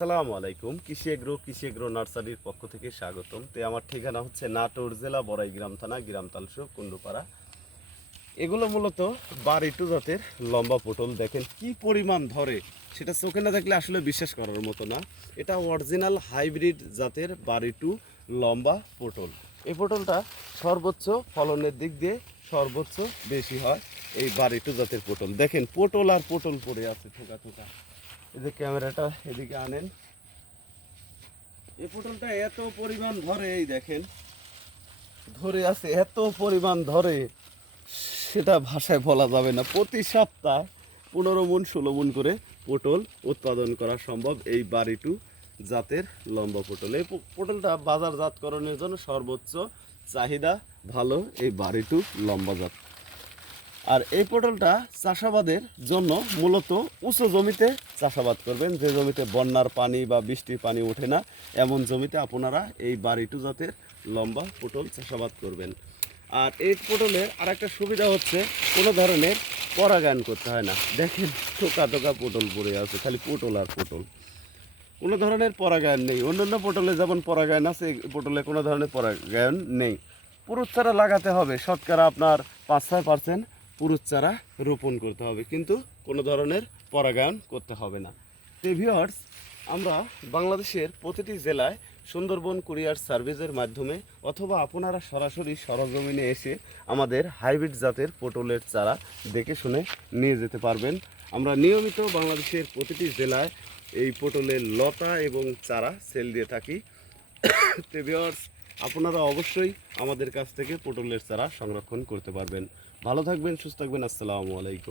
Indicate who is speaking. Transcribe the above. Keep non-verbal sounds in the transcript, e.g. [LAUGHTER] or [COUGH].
Speaker 1: আসসালামু আলাইকুম। কৃষি এগ্রো কৃষি এগ্রো নার্সারির পক্ষ থেকে স্বাগতম। তো আমার ঠিকানা হচ্ছে নাটোর জেলা বড়াই গ্রাম থানা, গ্রাম তালসো কুন্ডুপাড়া এগুলো মূলত বাড়িটু জাতের লম্বা পটল। দেখেন কি পরিমাণ ধরে, সেটা চোখে না দেখলে আসলে বিশ্বাস করার মতো না। এটা অরিজিনাল হাইব্রিড জাতের বাড়িটু লম্বা পটল। এই পটলটা সর্বোচ্চ ফলনের দিক দিয়ে সর্বোচ্চ বেশি হয় এই বাড়িটু জাতের পটল। দেখেন পটল আর পটল পড়ে আছে, থোকা থোকা। যে ক্যামেরাটা, এদিকে আনেন। এই পটলটা এত পরিমাণ ধরে, এই দেখেন। ধরে আছে, এত পরিমাণ ধরে। সেটা ভাষায় বলা যাবে না। প্রতি সপ্তাহ পনেরো মন, ষোলো মন করে পটল উৎপাদন করা সম্ভব এই বাড়িটু জাতের লম্বা পটল এই পটলটা বাজারজাতকরণের জন্য সর্বোচ্চ চাহিদা ভালো এই বাড়িটু লম্বা জাত। আর এই পটলটা চাষাবাদের জন্য মূলত উঁচু জমিতে চাষাবাদ করবেন। যে জমিতে বন্যার পানি বা বৃষ্টির পানি ওঠে না, এমন জমিতে আপনারা এই বাড়িটু জাতের লম্বা পটল চাষাবাদ করবেন। আর এই পটলের আর একটা সুবিধা হচ্ছে, কোনো ধরনের পরাগায়ন করতে হয় না। দেখেন, টোকা টোকা পটল পড়ে আছে, খালি পটল আর পটল। কোনো ধরনের পরাগায়ন নেই। অন্যান্য পটলে যেমন পরাগায়ন আছে, এই পটলে কোনো ধরনের পরাগায়ন নেই। পুরুষ চারা লাগাতে হবে, শতকরা আপনার পাঁচ ছয় পার্সেন্ট পুরুষ চারা রোপণ করতে হবে, কিন্তু কোনো ধরনের পরাগায়ন করতে হবে না। ভিউয়ার্স আমরা বাংলাদেশের প্রতিটি জেলায় সুন্দরবন কুরিয়ার সার্ভিসের মাধ্যমে অথবা আপনারা সরাসরি সরজমিনে এসে আমাদের হাইব্রিড জাতের পটলের চারা দেখে শুনে নিয়ে যেতে পারবেন। আমরা নিয়মিত বাংলাদেশের প্রতিটি জেলায় এই পটলের লতা এবং চারা সেল দিয়ে থাকি। [COUGHS] তো ভিউয়ার্স আপনারা অবশ্যই আমাদের কাছ থেকে পটলের চারা সংরক্ষণ করতে পারবেন। ভালো থাকবেন, সুস্থ থাকবেন, আসসালামু আলাইকুম।